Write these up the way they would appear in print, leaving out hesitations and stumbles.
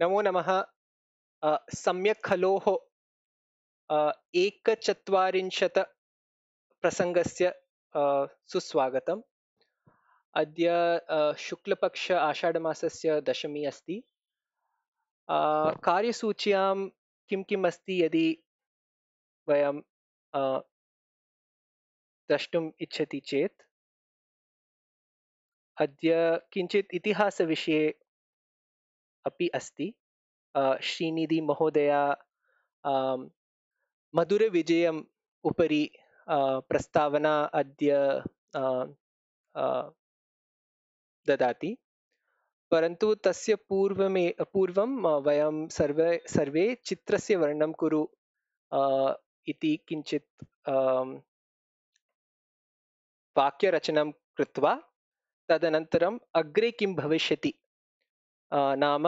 नमो नमः। सम्यक् खलोः एकचत्वारिंशत् प्रसङ्गस्य सुस्वागतम्। अद्य शुक्लपक्ष आषाढमासस्य दशमी अस्ति। कार्यसूच्यां किं किम् अस्ति यदि वयं द्रष्टुम् इच्छति चेत् अद्य किञ्चित् इतिहासविषये अपि अस्ति। श्रीनिधिमहोदया मधुरविजयम् उपरि प्रस्तावना अद्य ददाति, परन्तु तस्य पूर्वं वयं सर्वे चित्रस्य वर्णनं कुरु इति किञ्चित् वाक्यरचनं कृत्वा तदनन्तरम् अग्रे किं भविष्यति नाम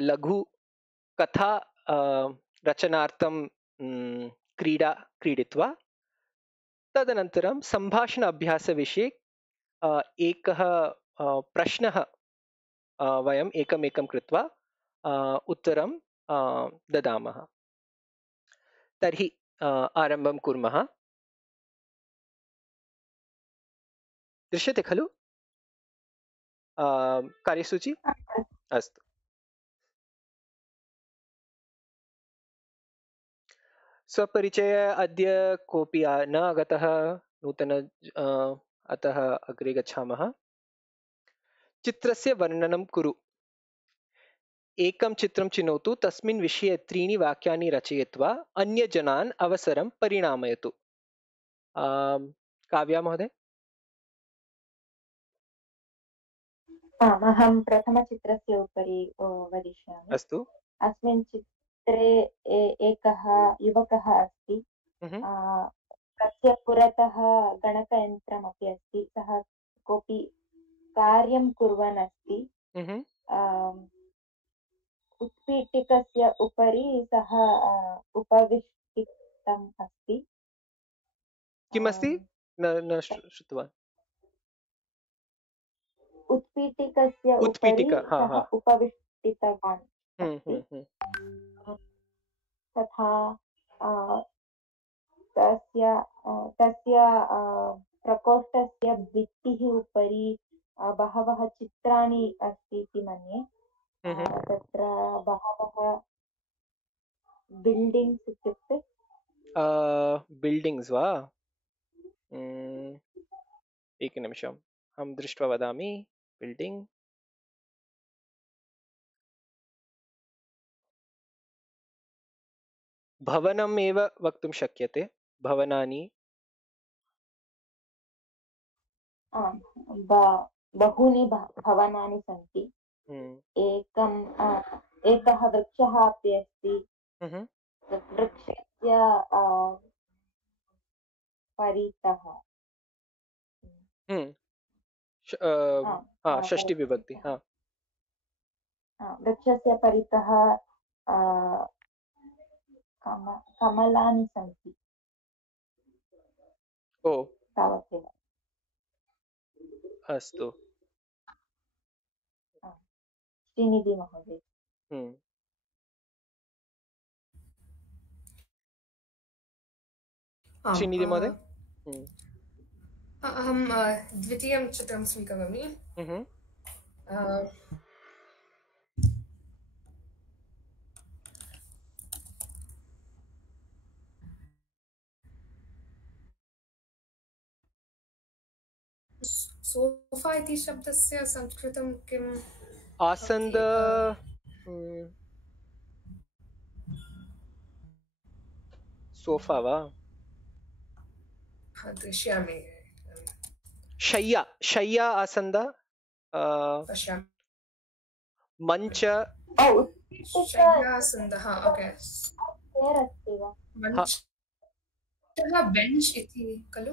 लघु कथा रचनार्थं क्रीडा क्रीडित्वा तदनन्तरं सम्भाषण अभ्यासविषये एकः प्रश्नः वयम् एकमेकं कृत्वा उत्तरं ददामः। तर्हि आरम्भं कुर्मः। दृश्यते खलु कार्यसूची? अस्तु। स्वपरिचय अद्य कोऽपि न आगतः नूतन, अतः अग्रे गच्छामः। चित्रस्य वर्णनं कुरु। एकं चित्रं चिनोतु, तस्मिन् विषये 3 वाक्यानि रचयित्वा अन्यजनान् अवसरं परिणामयतु। काव्या महोदय। अहं प्रथमचित्रस्य उपरि वदिष्यामि। अस्तु। अस्मिन् चित्रे एकः युवकः अस्ति। तस्य पुरतः गणकयन्त्रमपि अस्ति। सः कोऽपि कार्यं कुर्वन् अस्ति। उत्पीठिकस्य उपरि सः उपविष्टितम् अस्ति। किमस्ति? न श्रुतवान्। उत्पीठिकस्य उपरि सः उपविष्टितवान् अस्ति। तथा तस्य प्रकोष्ठस्य भित्तिः उपरि बहवः चित्राणि अस्ति इति मन्ये। तत्र बहवः बिल्डिङ्ग्स् इत्युक्ते बिल्डिङ्ग्स् वा? एकनिमिषम्, अहं दृष्ट्वा वदामि। बिल्डिङ्ग्, भवनम् एव वक्तुं शक्यते। भवनानि, बहूनि भवनानि सन्ति। एकः वृक्षः अपि अस्ति। वृक्षस्य परितः षष्टिविभक्ति। वृक्षस्य परितः कमलानि सन्ति। ओ, तावदेव। अस्तु। श्रीनिधि महोदय। श्रीनिधि महोदय। अहं द्वितीयं चित्रं स्वीकरोमि। सोफा इति शब्दस्य संस्कृतं किम्? आसन्द। सोफा वा? दृश्यामि। शय्या, शय्या आसन्द, मञ्च, शय्यासन्दः। ओके, मञ्चः बेञ्च् इति खलु?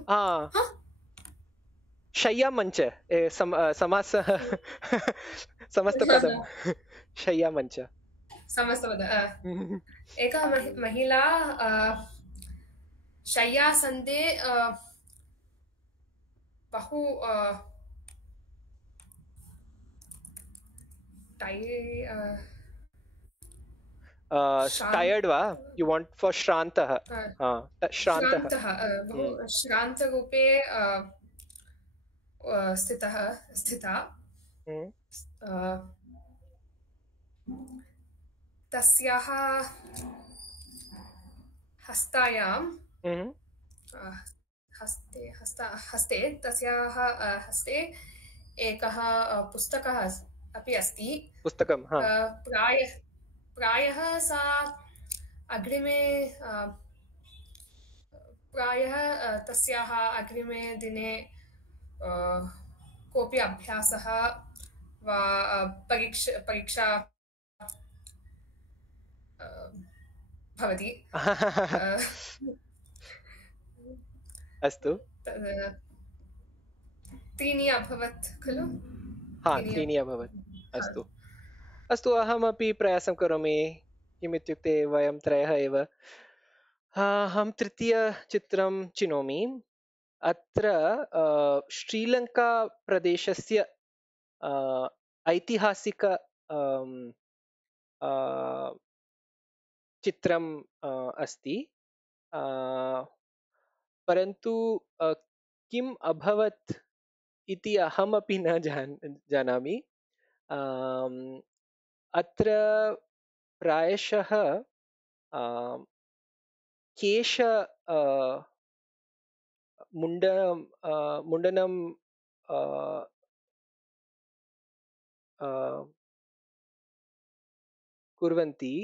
शय्या मञ्च समासः समस्तपदं। शय्या मञ्च समस्तपदम्। एका महिला शय्यासन्दे बहु टायर्ड वा यू वांट फॉर श्रान्तः श्रान्तः श्रान्तः बहु श्रान्तरूपे स्थिता तस्याः हस्तायां हस्ते तस्याः हस्ते एकः पुस्तकः अपि अस्ति पुस्तकं प्रायः सा अग्रिमे प्रायः तस्याः अग्रिमे दिने कोऽपि अभ्यासः वा परीक्षा भवति अस्तु त्रीणि अभवत् खलु त्रीणि अभवत् अस्तु अस्तु अहमपि प्रयासं करोमि किमित्युक्ते वयं त्रयः एव अहं तृतीयचित्रं चिनोमि अत्र श्रीलङ्काप्रदेशस्य ऐतिहासिक चित्रम् अस्ति परन्तु किम् अभवत् इति अहमपि न जानामि अत्र प्रायशः केश मुण्डनं कुर्वन्ति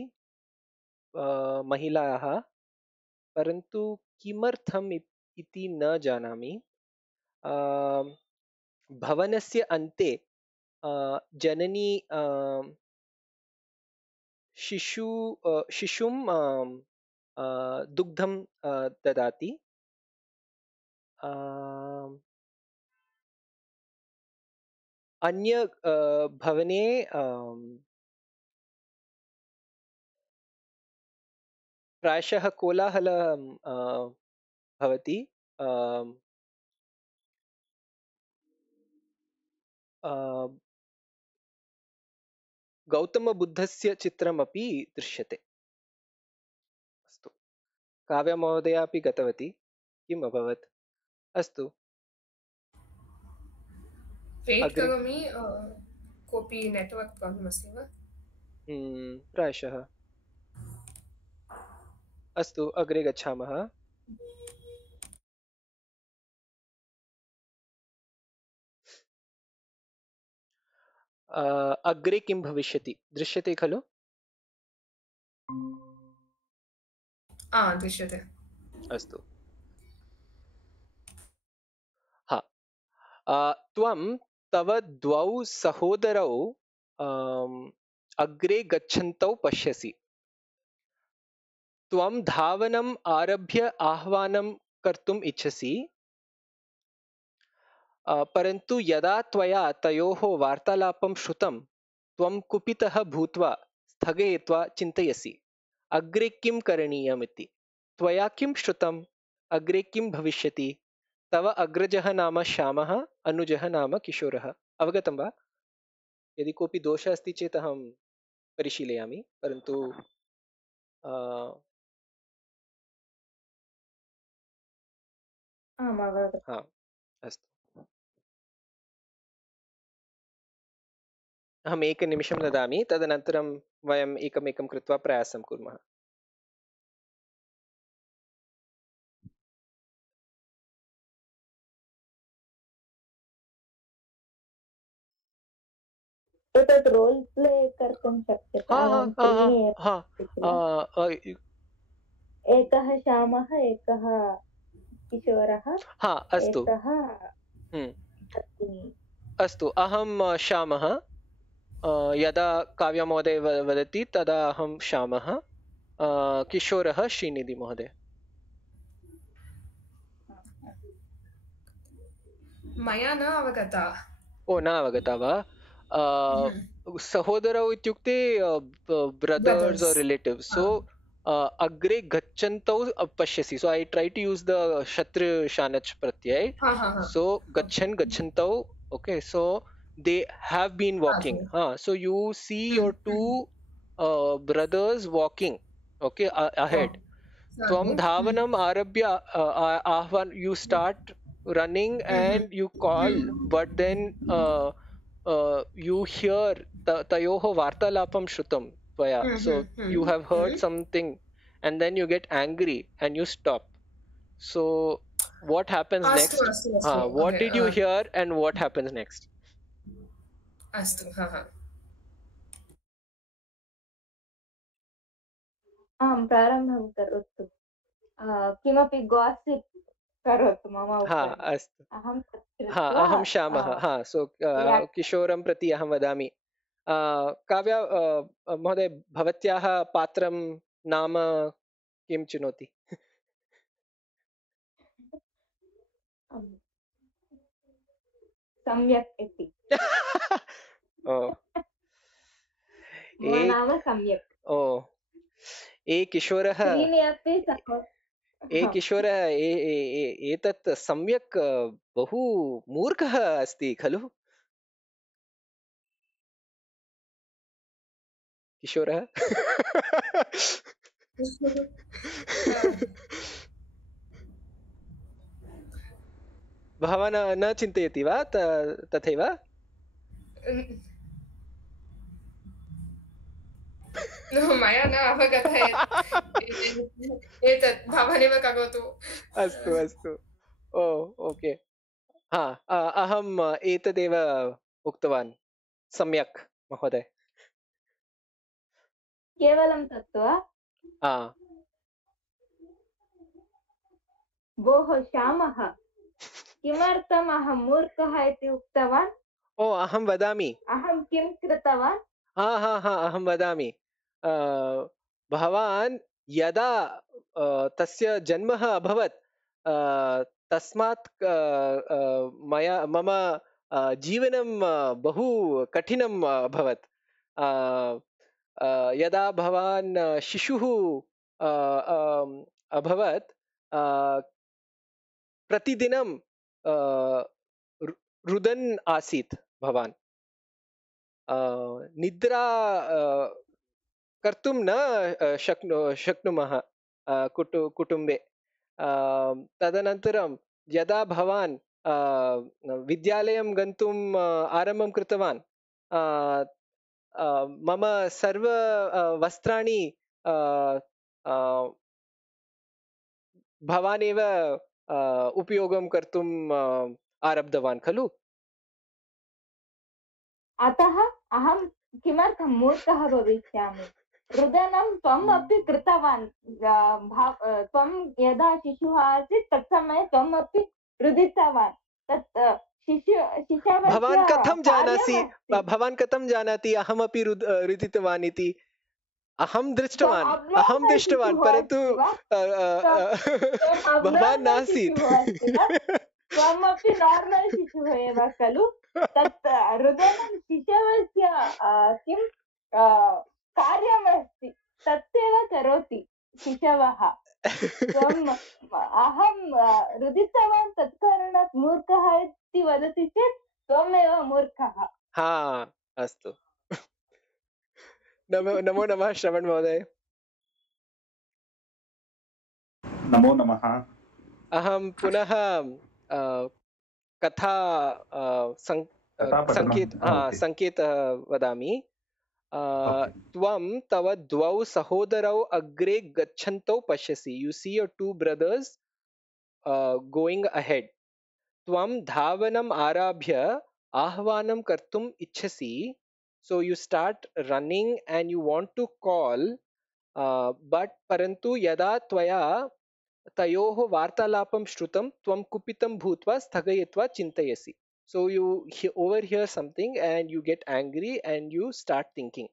महिलाः परन्तु किमर्थम् इति न जानामि भवनस्य अन्ते जननी शिशुं दुग्धं ददाति अन्य भवने प्रायशः कोलाहलः भवति गौतमबुद्धस्य चित्रमपि दृश्यते अस्तु काव्या महोदया अपि गतवती किम् अभवत् अस्तु वेट् करोमि कोऽपि नेट्वर्क् प्राब्लम् अस्ति वा प्रायशः अस्तु अग्रे गच्छामः अग्रे किं भविष्यति दृश्यते खलु दृश्यते अस्तु त्वं तव द्वौ सहोदरौ अग्रे गच्छन्तौ पश्यसि त्वं धावनम् आरभ्य आह्वानं कर्तुम् इच्छसि परन्तु यदा त्वया तयोः वार्तालापं श्रुतं त्वं कुपितः भूत्वा स्थगयित्वा चिन्तयसि अग्रे किं करणीयमिति त्वया किं श्रुतम् अग्रे किं भविष्यति तव अग्रजः नाम श्यामः अनुजः नाम किशोरः अवगतं वा यदि कोऽपि दोषः अस्ति चेत् अहं परिशीलयामि परन्तु अस्तु अहम् एकनिमिषं ददामि तदनन्तरं वयम् एकमेकं कृत्वा प्रयासं कुर्मः तत् रोल् प्ले कर्तुं शक्यते एकः श्यामः एकः किशोरः अस्तु अस्तु अहं श्यामः यदा काव्या महोदय वदति तदा अहं श्यामः किशोरः श्रीनिधि महोदय मया न अवगता न अवगता वा सहोदरौ इत्युक्ते ब्रदर्स और रिलेटिव्स सो अग्रे गच्छन्तौ पश्यसि so I try to use the शत्रु शानच प्रत्यय सो गच्छन्तौ okay so they have been walking so you see your two brothers walking, okay, ahead. Tvam dhavanam arabhya ahvan, you start running and you call, but then you hear tayoho vartalapam shrutam tvaya. So you have heard something and then you get angry and you stop. So what happens next? What did you hear and what happens next? अस्तु आम् प्रारम्भं करोतु किमपि गासिप् करोतु मम उपरि अस्तु अहं अहं श्यामः सो किशोरं प्रति अहं वदामि काव्या महोदय भवत्याः पात्रं नाम किं चिनोति? सम्यक् इति नाम सम्यक् किशोरः किशोरः एतत् सम्यक् बहु मूर्खः अस्ति खलु किशोरः? भवान् न चिन्तयति वा तथैव? मया न अवगतः एतत् भवानेव करोतु। अस्तु अस्तु ओके अहम् एतदेव उक्तवान् सम्यक् महोदय। केवलं तत् वा? भोः श्यामः किमर्थम् अहं मूर्खः इति उक्तवान्? अहं वदामि। अहं किं कृतवान्? अहं वदामि। भवान् यदा तस्य जन्म अभवत् तस्मात् मम जीवनं बहु कठिनम् अभवत्। यदा भवान् शिशुः अभवत् प्रतिदिनं रुदन् आसीत् भवान्। निद्रा कर्तुं न शक्नुमः कुटुम्बे। तदनन्तरं यदा भवान् विद्यालयं गन्तुम् आरम्भं कृतवान् मम सर्व वस्त्राणि भवान् एव उपयोगं कर्तुम् आरब्धवान् खलु? अतः अहं किमर्थं मूर्खः भविष्यामि? रुदनं त्वम् अपि कृतवान्। त्वं यदा शिशुः आसीत् तत्समये त्वम् अपि रुदितवान्। तत् भवान् भवान् कथं जानाति अहमपि रुदितवान् इति? अहं दृष्टवान् परन्तु भवान् नासीत्। त्वमपि नार्मल् शिशुः एव खलु? तत् रुदनं शिशवस्य किं कार्यमस्ति तत्तेव करोति शिशवः। अहं रुदितवान् तत्कारणात् मूर्खः इति वदति चेत् त्वमेव मूर्खः। अस्तु नमो नमः श्रवण महोदय। नमो नमः। अहं पुनः कथा संकेतः वदामि। त्वं तव द्वौ सहोदरौ अग्रे गच्छन्तौ पश्यसि। You see your two brothers going ahead. त्वं धावनम् आरभ्य आह्वानं कर्तुम् इच्छसि. So you start running and you want to call, but परन्तु यदा त्वया तयोः वार्तालापं श्रुतं त्वं कुपितं भूत्वा स्थगयित्वा चिन्तयसि. So you overhear something and you get angry and you start thinking.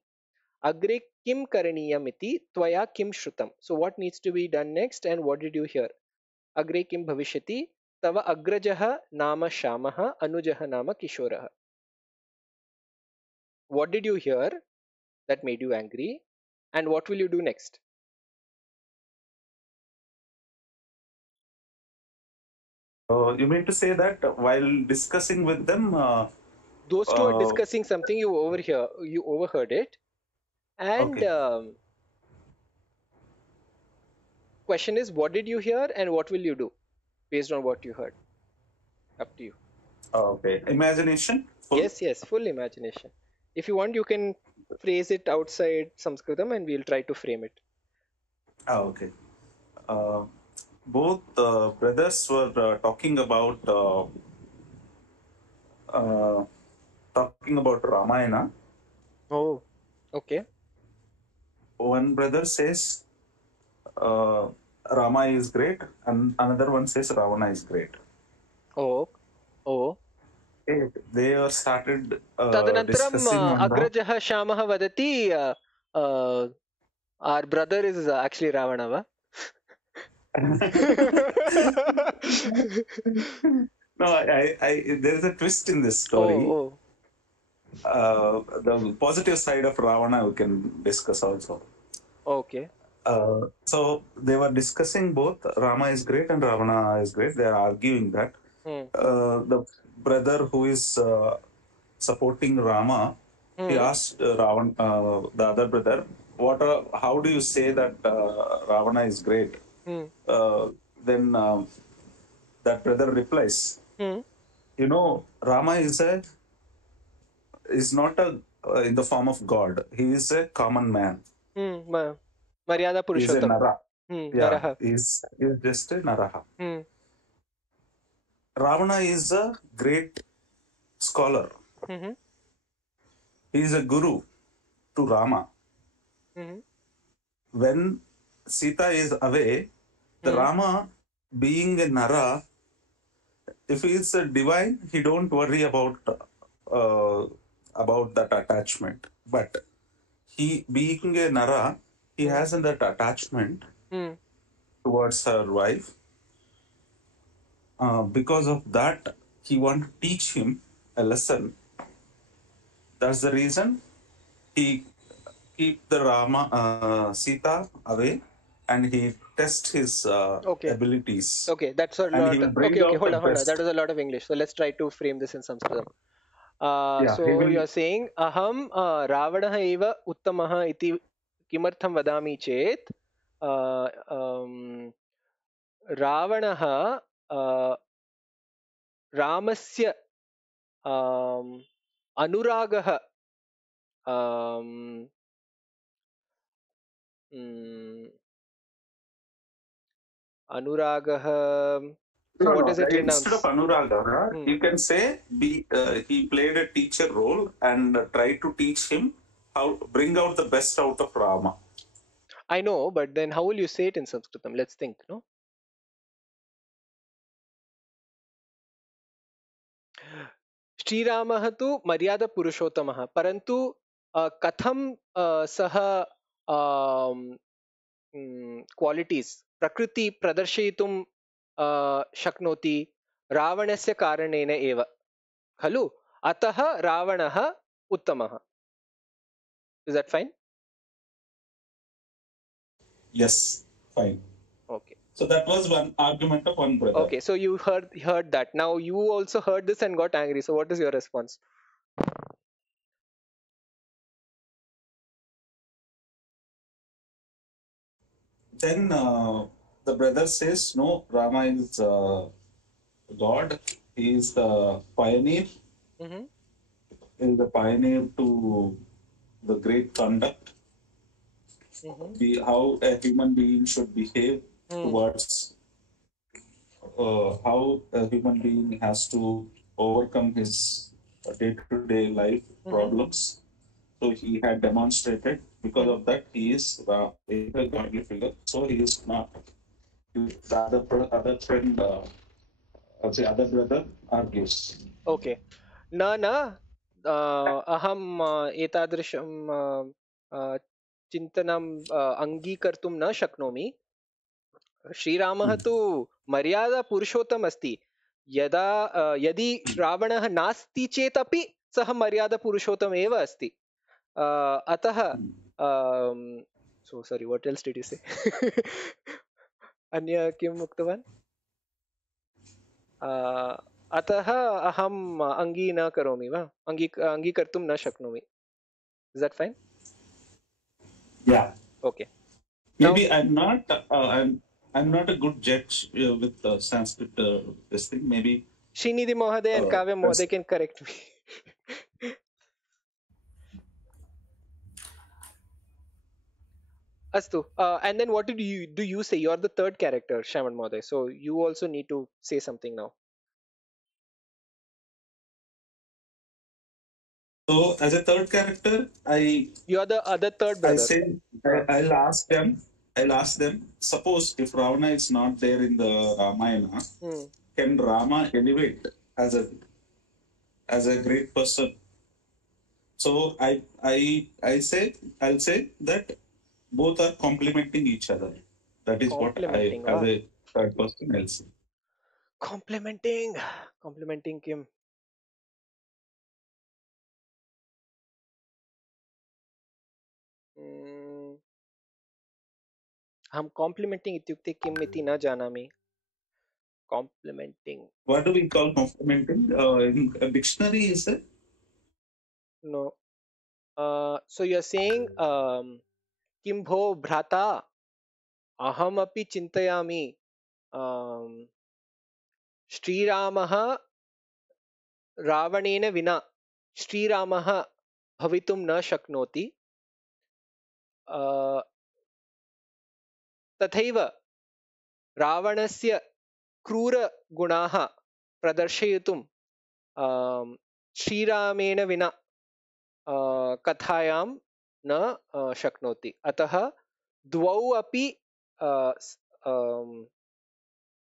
Agre kim karaniyam iti tvaya kim shrutam. So what needs to be done next and what did you hear? Agre kim bhavishyati tava agrajah nama Shyamah anujah nama Kishorah. What did you hear that made you angry and what will you do next? You mean to say that while discussing with them, those two are discussing something, you overheard it? And Okay. question is, what did you hear and what will you do based on what you heard? Up to you. Okay. Imagination. Full. Yes, full imagination. If you want, you can phrase it outside Sanskritam and we'll try to frame it. Okay. Uh, both brothers were uh, talking about Ramayana. Oh, okay. One brother says uh, Rama is great, and another one says Ravana is great. Oh, oh. They were started Tadanantaram discussing on that. agrajah shamah vadati our brother is actually Ravana, va? No, there is a twist in this story. Oh, The positive side of Ravana we can discuss also. okay. So they were discussing both Rama is great and Ravana is great. They are arguing that the brother who is supporting Rama, he asked the other brother, how do you say that Ravana is great? Then that brother replies, Rama is not in the form of God. He is a common man. Maryada He is a Purushottam. Nara. Yeah, Naraha. he's just a Naraha. Ravana is a great scholar. He is a guru to Rama. When Sita is away, the Rama, being a Nara, if he is a divine, he don't worry about that attachment. But he, being a Nara, he has that attachment towards her wife. Because of that, he want to teach him a lesson. That's the reason he keep the Sita away, and he test his Okay. abilities, Okay, that's a and he lot. will bring Okay, out the hold on. best. That was a lot of English. So let's try to frame this in Sanskritam. Yeah, he So will. you're saying aham Ravanah eva uttamah iti kimartham vadami chet Ravanah Ramasya अनुरागः अनुरागः so No, what no. does it Instead of renounce? Anuraga, you can say he played a teacher role and try to teach him how bring out the best out of Rama. I know, but then how will you say it in Sanskritam? Let's think, no? श्रीरामः तु मर्यादपुरुषोत्तमः परन्तु कथं सः qualities प्रकृति प्रदर्शयितुं शक्नोति रावणस्य कारणेन एव खलु अतः रावणः उत्तमः. Is that fine? Yes, fine. Okay. So that was one argument of one brother. Okay, so you heard that. Now you also heard this and got angry. So what is your response? Then the brother says, no, Rama is God. He is the pioneer. Mm-hmm. He is the pioneer to the great conduct. How a human being should behave towards how a human being has to overcome his day-to-day life problems. So he had demonstrated. Because of that, he is a godly figure. So he is not. The other friend, the other brother argues. Okay. न अहम् एतादृशं चिन्तनम् अङ्गीकर्तुं न शक्नोमि. श्रीरामः तु मर्यादा पुरुषोत्तम अस्ति. यदि रावणः नास्ति चेत् अपि सः मर्यादा पुरुषोत्तम एव अस्ति. अतः so sorry, what else did you say? अन्य किम् उक्तवान्? अतः अहम् अङ्गी न करोमि वा अङ्गीकर्तुं न शक्नोमि. Is that fine? Yeah. Okay. Now, Maybe I'm not a good judge with Sanskrit this thing. Maybe Srinidhi Mohaday and Kavya Mohaday can correct me. Astu. And then what do you say? You're the third character, Shravan Mohaday. So you also need to say something now. so. As a third character, You're the other third I brother. say I'll ask them. I'll ask them. Suppose if Ravana is not there in the Ramayana, can Rama elevate as a great person? So I'll say that both are complementing each other. That is what I, Complementing. as Wow. a third person, I'll say. Complimenting Kim. हम complimenting इत्युक्ते किम् इति न जानामि. Complimenting. What do we call complementing? In a dictionary, is it? No. So you're saying किं भो भ्राता अहमपि चिन्तयामि श्रीरामः रावणेन विना श्रीरामः भवितुं न शक्नोति. तथैव रावणस्य क्रूरगुणाः प्रदर्शयितुं श्रीरामेण विना कथायां न शक्नोति. अतः द्वौ अपि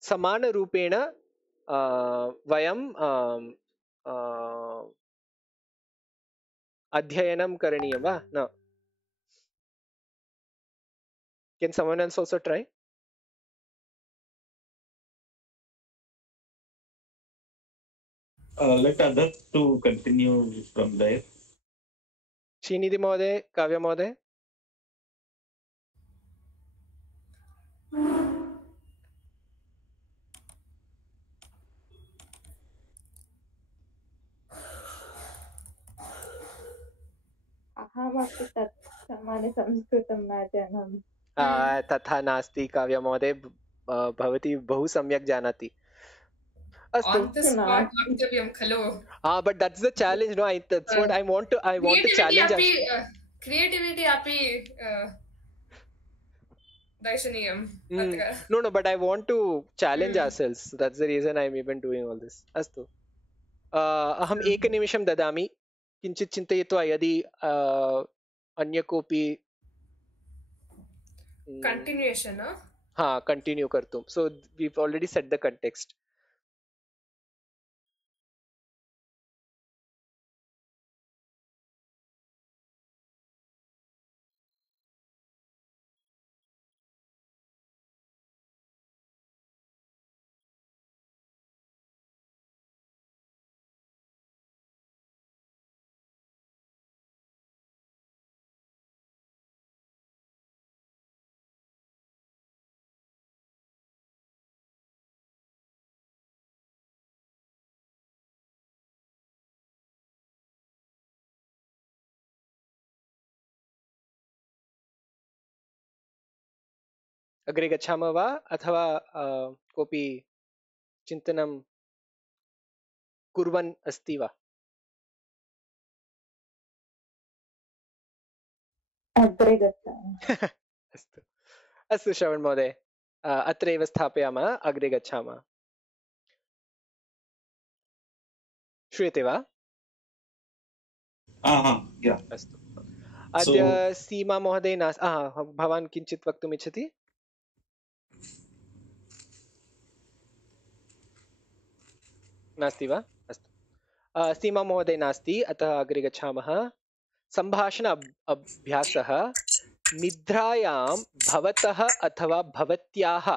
समानरूपेण वयं अध्ययनं करणीयं वा न? Can someone else also try? Let others to continue from there. Srinidhi Mohaday, Kavya Mohaday. अहमपि तत् समाने संस्कृतं न जानामि. तथा नास्ति काव्य महोदय, भवती बहु सम्यक् जानाति. On the spot वक्तव्यं खलु. But that's the challenge, no? That's what I want to challenge us. Creativity अपि दर्शनीयम्. No, but I want to challenge ourselves. That's the reason I'm even doing all this. अस्तु. अहम् एकनिमिषं ददामि. किञ्चित् चिन्तयित्वा यदि अन्य कोऽपि continuation, हाँ, continue कर्तुं. So we've already set the context. अग्रे गच्छामः वा अथवा कोऽपि चिन्तनं कुर्वन् अस्ति वा? अग्रे गच्छामः. अस्तु श्रवण महोदय, अत्रैव स्थापयामः, अग्रे गच्छामः. श्रूयते वा? अस्तु. अद्य सीमा महोदय नास्ति. भवान् किञ्चित् वक्तुम् इच्छति? नास्ति वा? अस्तु. सीमा महोदय नास्ति, अतः अग्रे गच्छामः. सम्भाषण अभ्यासः. निद्रायां भवतः अथवा भवत्याः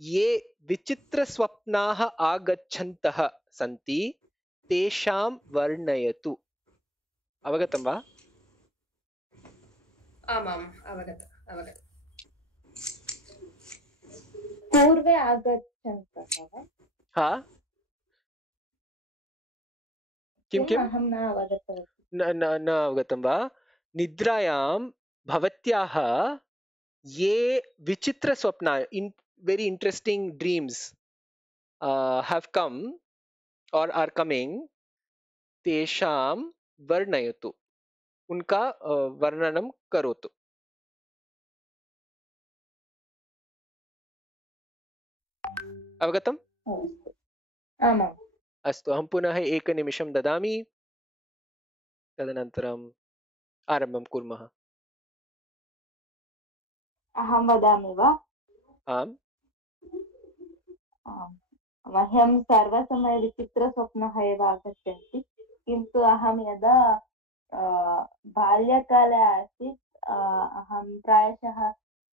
ये विचित्रस्वप्नाः आगच्छन्तः सन्ति तेषां वर्णयतु. अवगतं वा? आमाम्, अवगतम्. पूर्वे आगच्छन्तः वा? हा? किम्? अहं न अवगतवती. न अवगतं वा? निद्रायां भवत्याः ये विचित्रस्वप्ना very interesting dreams have come or are coming, तेषां वर्णयतु, उनका वर्णनं करोतु। अवगतम्? आमाम्। अस्तु, अहं पुनः एकनिमिषं ददामि, तदनन्तरम् आरम्भं कुर्मः। अहं वदामि वा? आम्। मह्यं सर्वसमये विचित्रस्वप्नः एव आगच्छन्ति, किन्तु अहं यदा बाल्यकाले आसीत्, अहं प्रायशः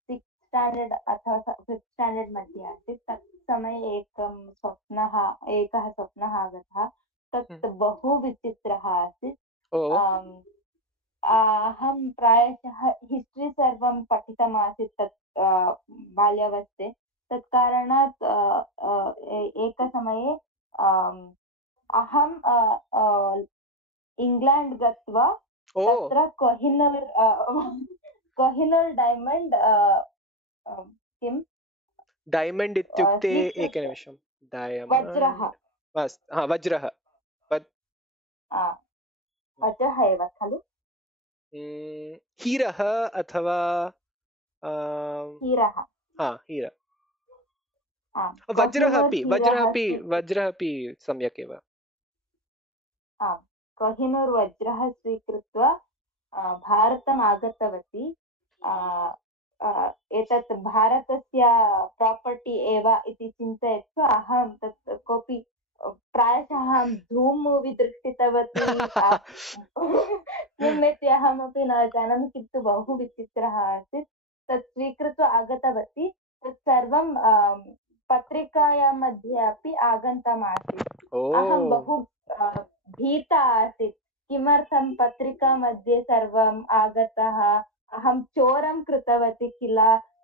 6th स्टाण्डर्ड् अथवा 5th स्टाण्डर्ड् मध्ये आसीत्, तत् समये एकः स्वप्नः आगतः। तत् बहु विचित्रः आसीत्। अहं प्रायशः हिस्ट्री सर्वं पठितमासीत् तत् बाल्यावस्थे, तत् कारणात् एकसमये अहं इङ्ग्लेण्ड् गत्वा तत्र कोहिनूर् डैमण्ड् किं डैमण्ड् इत्युक्ते एकनिमिषं, वज्रः एव खलु? हीरः अथवा हीरः, वज्रः अपि सम्यक् एव। कोहिनूर् वज्रः स्वीकृत्य भारतम् आगतवती। एतत् भारतस्य प्रापर्टी एव इति चिन्तयित्वा अहं तत् कोऽपि प्रायशः अहं धूम् मूवी दृष्टितवती किम् इति अहमपि न जानामि, किन्तु बहु विचित्रः आसीत्। तत् स्वीकृत्य आगतवती। तत् सर्वं पत्रिकायां मध्ये अपि आगतम् आसीत्। अहं बहु भीता आसीत्, किमर्थं पत्रिका मध्ये सर्वम् आगतः, अहं चोरं कृतवती किल,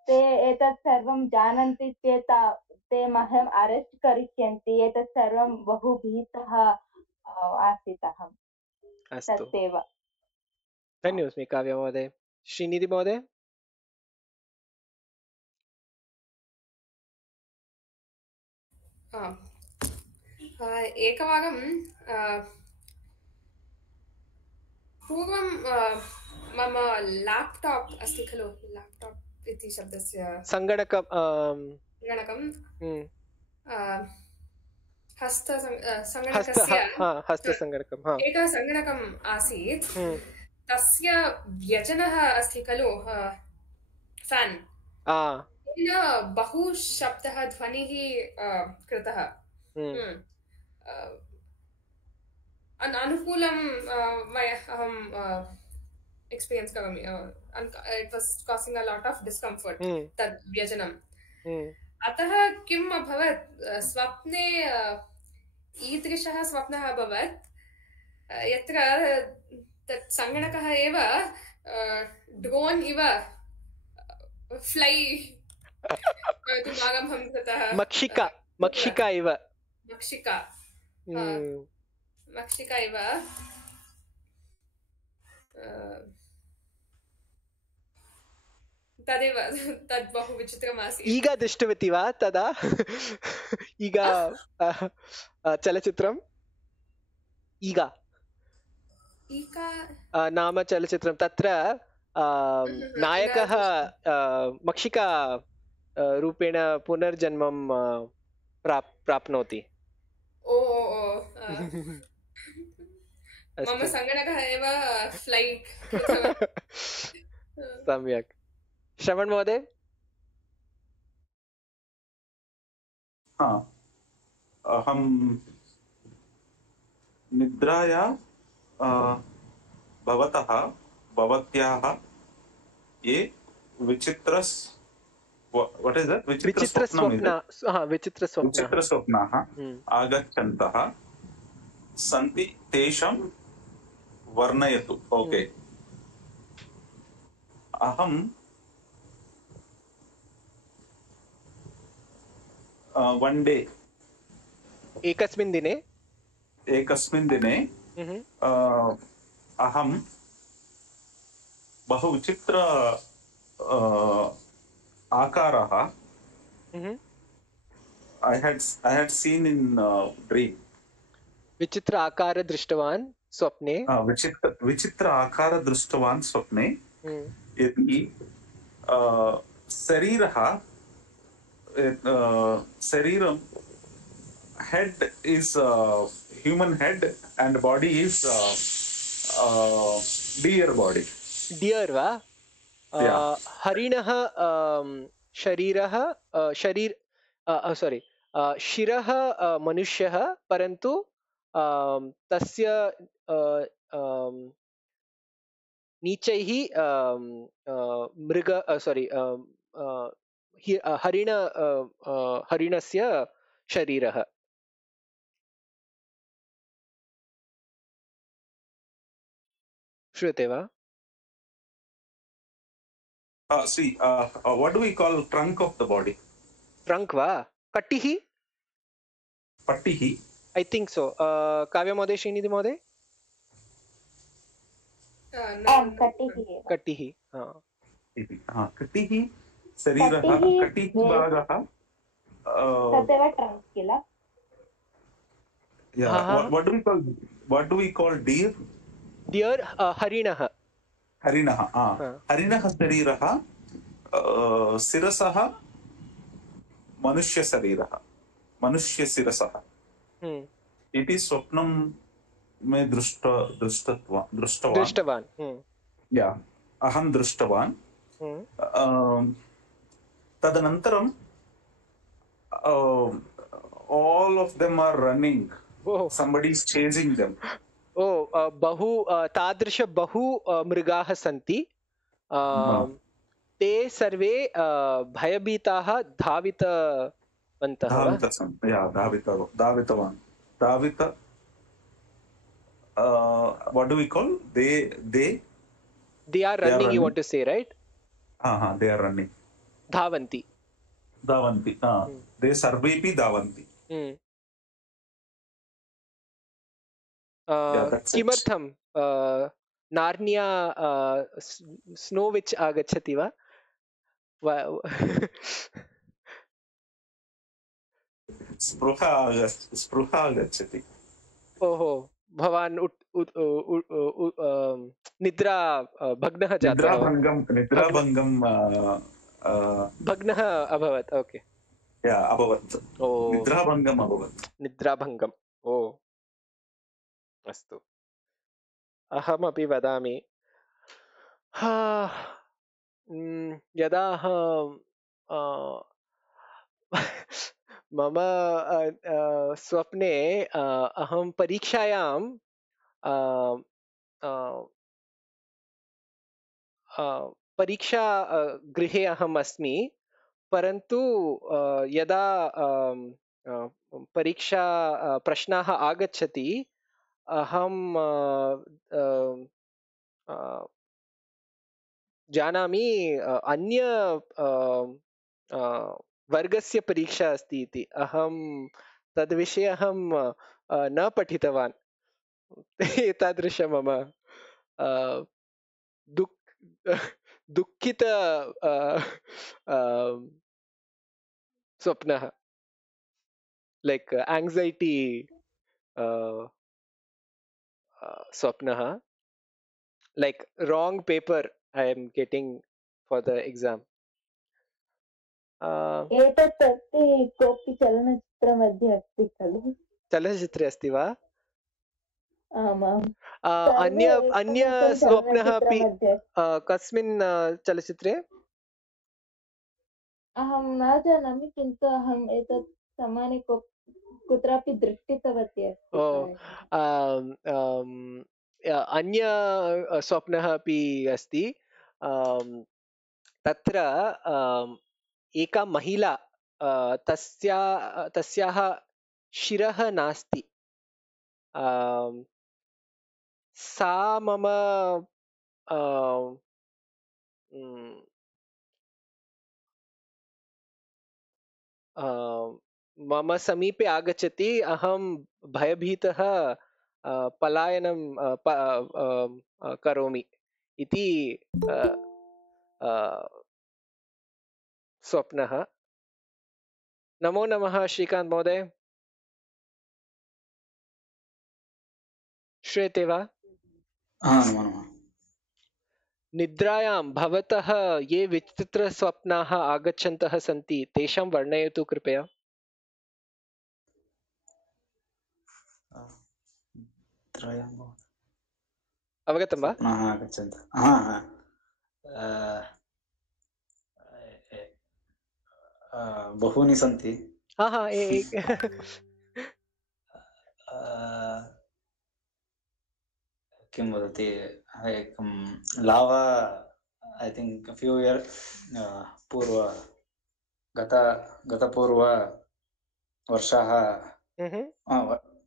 ते एतत् सर्वं जानन्ति चेत् ते मह्यम् अरेस्ट् करिष्यन्ति, एतत् सर्वं बहु भीतः आसीत् अहं। तदेव। धन्यवादः काव्य महोदय। श्रीनिधि महोदय? एकवारं पूर्वं मम लैपटॉप अस्ति खलु, लैपटॉप इति शब्दस्य सङ्गणकं हस्तसङ्गणकम् एकः सङ्गणकम् आसीत्, तस्य व्यजनः अस्ति खलु, फैन्, बहु शब्दः ध्वनिः कृतः, अनुकूलं अहं एक्स्पीरियन्स् करोमि। It was causing a lot of discomfort तद् व्यजनम्। अतः किम् अभवत्, स्वप्ने ईदृशः स्वप्नः अभवत् यत्र तत् सङ्गणकः एव ड्रोन् इव फ्लै कर्तुम् आरम्भं कृतः। मक्षिका इव तदेव, तद् बहु विचित्रमासीत्। ಈಗ दृष्टवती वा तदा? ಈಗ चलचित्रम् ಈಗ नाम चलचित्रं, तत्र नायकः मक्षिका रूपेण पुनर्जन्मं प्राप्नोति। मम सङ्गणकः एव फ्लै। सम्यक्। श्रवण महोदय? अहं निद्राया भवत्याः ये विचित्रस्वप्नाः आगच्छन्तः सन्ति तेषां वर्णयतु। ओके, अहं one day एकस्मिन् दिने अहं बहु विचित्र आकारः I had seen in dream. विचित्र आकार दृष्टवान् स्वप्ने. विचित्र आकार दृष्टवान् स्वप्ने. यदि शरीरं head is human head and body is deer body. Deer वा? हरिणः शरीरः शिरः मनुष्यः, परन्तु तस्य नीचैः हरिणस्य शरीरः. श्रूयते वा? See, what do we call trunk of the body? Trunk va? Kattihi? Pattihi? I think so. Kavya Mode, Srinidhi Mode? Kattihi. Kattihi. Kattihi. Sarirah. Kattihi bhagah. Tatheva trunk kila. Yeah. What do we call deer? Deer harinah. हरिणः. हरिणः शरीरः शिरसः मनुष्यशरीरः मनुष्यशिरसः इति स्वप्नं मे दृष्टवान्. या अहं दृष्टवान्. तदनन्तरं all of them are running. Somebody is chasing them. बहु तादृश बहु मृगाः सन्ति. ते सर्वे भयभीताः धावितवन्तः. What do we call? They are running. You want to say, right? They are running. Dhavanti. They sarvepi dhavanti. किमर्थं नार्निया स्नो विच आगच्छति वा? स्पृहा आगच्छति. ओहो, भवान् निद्रा भग्नः जातः. भग्नः अभवत्. ओके. अभवत्. निद्राभङ्गम्. ओ अस्तु, अहमपि वदामि. यदा मम स्वप्ने अहं परीक्षायां परीक्षा गृहे अहम् अस्मि, परन्तु यदा परीक्षा प्रश्नाः आगच्छति, अहं जानामि अन्य वर्गस्य परीक्षा अस्ति इति. अहं तद्विषये अहं न पठितवान्. एतादृश मम दुःखित स्वप्नः, लैक् एङ्ग्सैटि स्वप्नः, like wrong paper I am getting for the exam. एतत् अस्ति कोऽपि चलनचित्रमध्ये अस्ति खलु? चलनचित्रे अस्ति वा? आमाम्. अन्य स्वप्नः अपि कस्मिन् चलचित्रे? अहं न जानामि, किन्तु अहम् एतत् समाने कुत्रापि दृष्टितवती अस्ति. अन्य स्वप्नः अपि अस्ति. तत्र एका महिला, तस्याः शिरः नास्ति. सा मम समीपे आगच्छति. अहं भयभीतः पलायनं करोमि. इति स्वप्नः। नमो नमः श्रीकांत महोदय, श्रूयते वा? नमो नमः। निद्रायां भवतः ये विचित्रस्वप्नाः आगच्छन्तः सन्ति तेषां वर्णयतु कृपया। अवगतं वा? बहूनि सन्ति। किं वदति, एकं लावा ऐ थिङ्क् फ्यू इयर् पूर्व गतपूर्व वर्षाः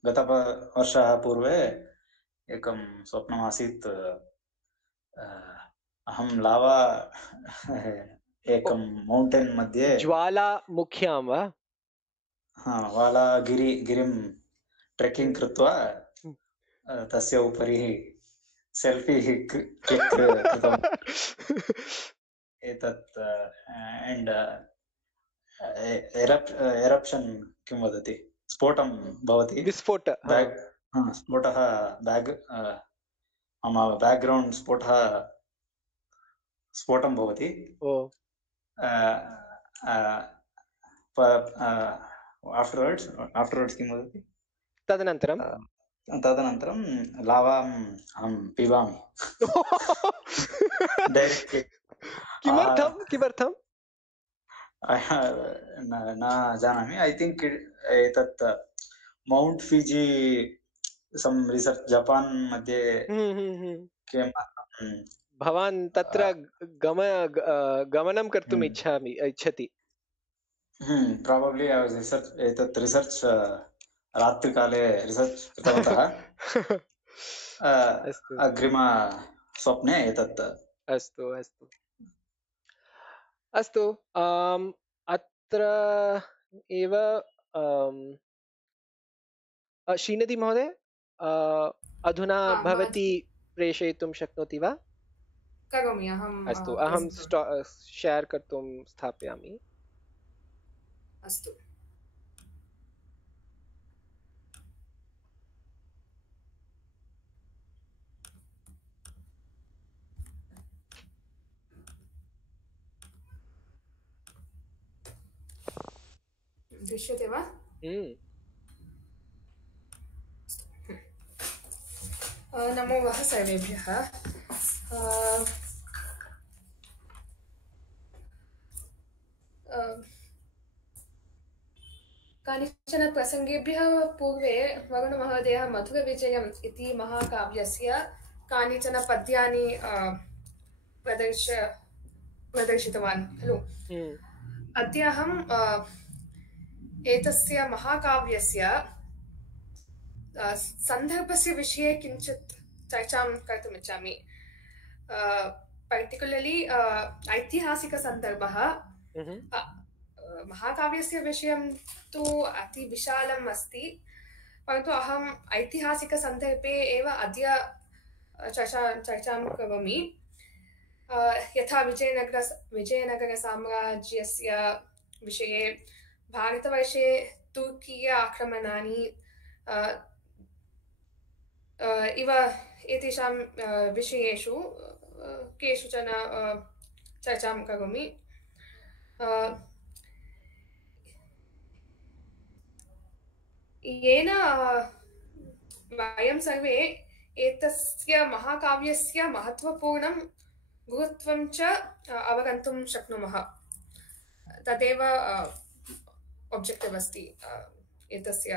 गतवर्षाः पूर्वे एकं स्वप्नमासीत्। अहं लावा एकं मौण्टेन् मध्ये ज्वालामुख्यां वा? गिरिं ट्रेकिङ्ग् कृत्वा तस्य उपरि सेल्फी क्लिक् कृतवान्। एतत् एण्ड् एरप्शन् किं वदति, स्फोटं भवति, स्फोटः मम बैक्ग्रौण्ड् स्फोटं भवति। आफ्टर्वर्ड्स् किं वदति, तदनन्तरं लावाम् अहं पिबामि डैरेक्ट्लि। किमर्थं न जानामि। ऐ थिङ्क् एतत् मौण्ट् फिजी सम् रिसर्च् जपान् मध्ये भवान् तत्र गमनं कर्तुम् इच्छति। प्राबब्लि एतत् रिसर्च् रात्रिकाले रिसर्च् कृतवन्तः। अग्रिम स्वप्ने एतत्। अस्तु अस्तु अस्तु। अत्र एव श्रीनिधि महोदय, अधुना भवती प्रेषयितुं शक्नोति वा? करोमि अहम्। अस्तु, अहं शेर् कर्तुं स्थापयामि। अस्तु। दृश्यते वा? नमो नमः सर्वेभ्यः। कानिचन प्रसङ्गेभ्यः पूर्वे वरुणमहोदयः मधुरविजयम् इति महाकाव्यस्य कानिचन पद्यानि प्रदर्शितवान् खलु। अद्य अहम् एतस्य महाकाव्यस्य सन्दर्भस्य विषये किञ्चित् चर्चां कर्तुम् इच्छामि। पर्टिक्युलर्लि ऐतिहासिकसन्दर्भः। महाकाव्यस्य विषयं तु अतिविशालम् अस्ति, परन्तु अहम् ऐतिहासिकसन्दर्भे एव अद्य चर्चां करोमि। यथा विजयनगरसाम्राज्यस्य विषये, भारतवर्षे तुर्कीय आक्रमणानि इव एतेषां विषयेषु केषुचन चर्चां करोमि। येन वयं सर्वे एतस्य महाकाव्यस्य महत्त्वपूर्णं गुरुत्वं च अवगन्तुं शक्नुमः। तदेव ऑब्जेक्टिव् अस्ति, एतस्य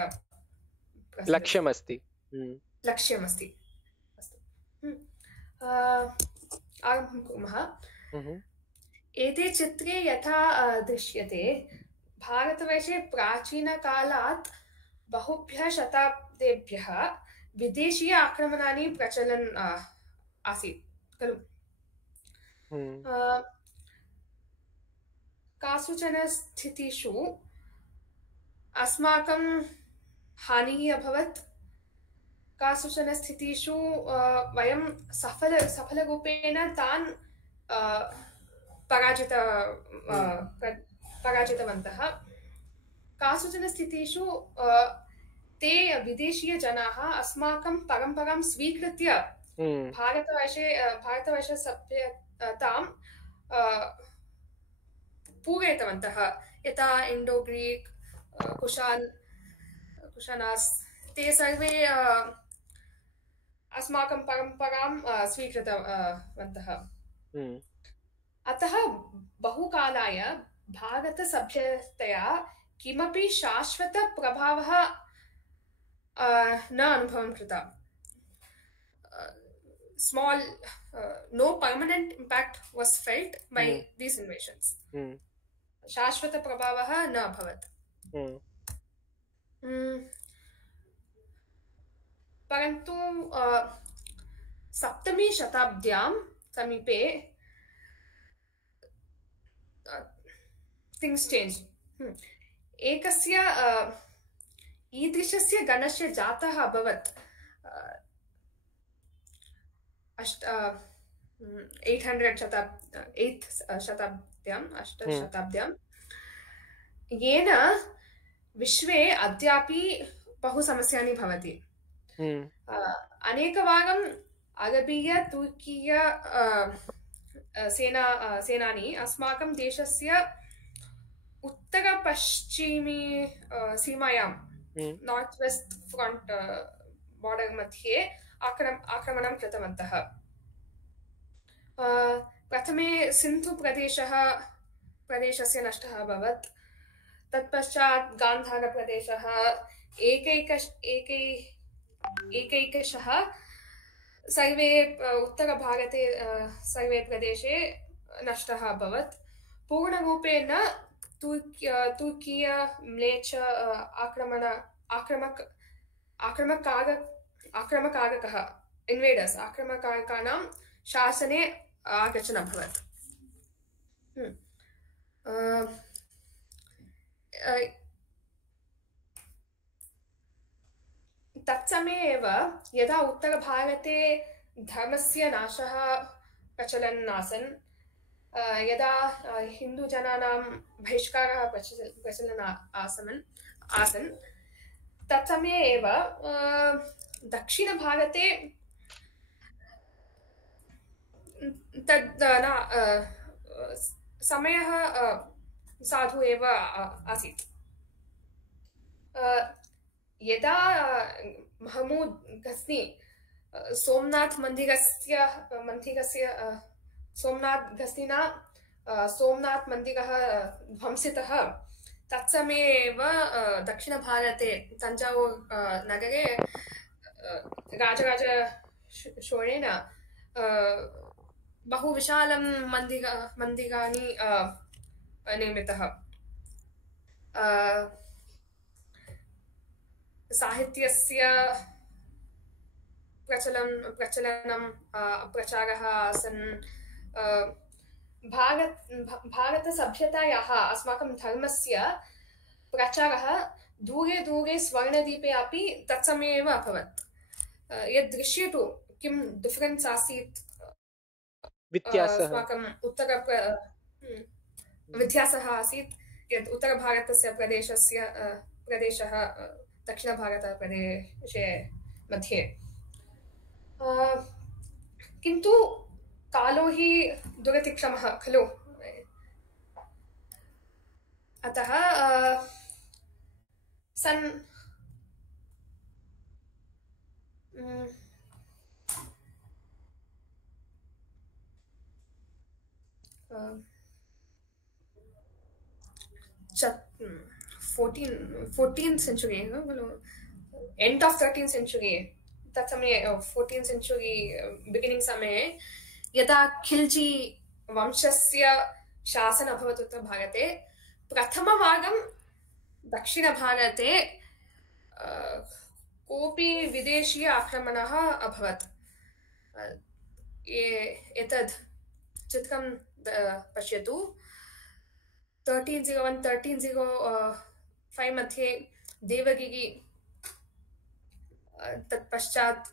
लक्ष्यमस्ति। अस्तु, आरम्भं कुर्मः। एते चित्रे यथा दृश्यते, भारतवर्षे प्राचीनकालात् बहुभ्यः शताब्देभ्यः विदेशीय आक्रमणानि प्रचलन् आसीत् खलु। कासुचन स्थितिषु अस्माकं हानिः अभवत्, कासुचन स्थितिषु वयं सफलरूपेण तान् पराजितवन्तः। कासुचन स्थितिषु ते विदेशीयजनाः अस्माकं परम्परां स्वीकृत्य भारतवर्षे सभ्यतां पूरयितवन्तः, यथा इण्डो ग्रीक्, कुशानास्, ते सर्वे अस्माकं परम्परां स्वीकृतवन्तः। अतः बहुकालाय भारतसभ्यतया किमपि शाश्वतप्रभावः न अनुभवं कृतः। No permanent impact was felt by these invasions. शाश्वतप्रभावः न अभवत्। परन्तु 7મી शताब्द्यां समीपे things changed. एकस्य ईदृशस्य गणस्य जातः अभवत् 8th शताब्द्यां, येन विश्वे अद्यापि बहु समस्यानि भवति। अनेकवारं अरबीय तुर्कीय सेनानि अस्माकं देशस्य उत्तरपश्चिमी सीमायां नॉर्थ वेस्ट फ्रंट बॉर्डर मध्ये आक्रमणं कृतवन्तः। प्रथमे सिन्धु प्रदेशस्य नष्टः अभवत्। तत्पश्चात् गान्धार प्रदेशः एकैकशः सर्वे उत्तरभारते सर्वे प्रदेशे नष्टः अभवत्। पूर्णरूपेण तुर्कीय म्लेच्छ आक्रमकारकः इन्वेडर्स् आक्रमकारकाणां शासने आगच्छन् अभवत्। तत्समये एव यदा उत्तरभारते धर्मस्य नाशः प्रचलन् आसन्, यदा हिन्दुजनानां बहिष्कारः प्रचलन् आसन्, तत्समये एव दक्षिणभारते तद् समयः साधु एव आसीत्। यदा महमूद गस्नी सोमनाथ मन्दिरः ध्वंसितः, तत्समये एव दक्षिणभारते तञ्जावूर् नगरे राजराज चोळेन बहु विशालं मन्दिराणि निर्मितः। साहित्यस्य प्रचलनं प्रचारः आसन्। भारतसभ्यतायाः अस्माकं धर्मस्य प्रचारः दूरे दूरे स्वर्णदीपे अपि तत्समये एव अभवत्। यद् दृश्यतु किं डिफरेन्स् आसीत् अस्माकं व्यत्यासः आसीत्, यत् उत्तरभारतस्य प्रदेशः दक्षिणभारतप्रदेशे मध्ये। किन्तु कालो हि दुरतिक्रमः खलु। अतः सन् 14th century, end of 13th century, तत्समये 14th century beginning समये यदा खिल्जी वंशस्य शासनम् अभवत् उत्तरभारते, प्रथमवारं दक्षिणभारते कोऽपि विदेशीय आक्रमणः अभवत्। एतद् चित्रं पश्यतु। 1301-1305 मध्ये देवगिरि तत्पश्चात्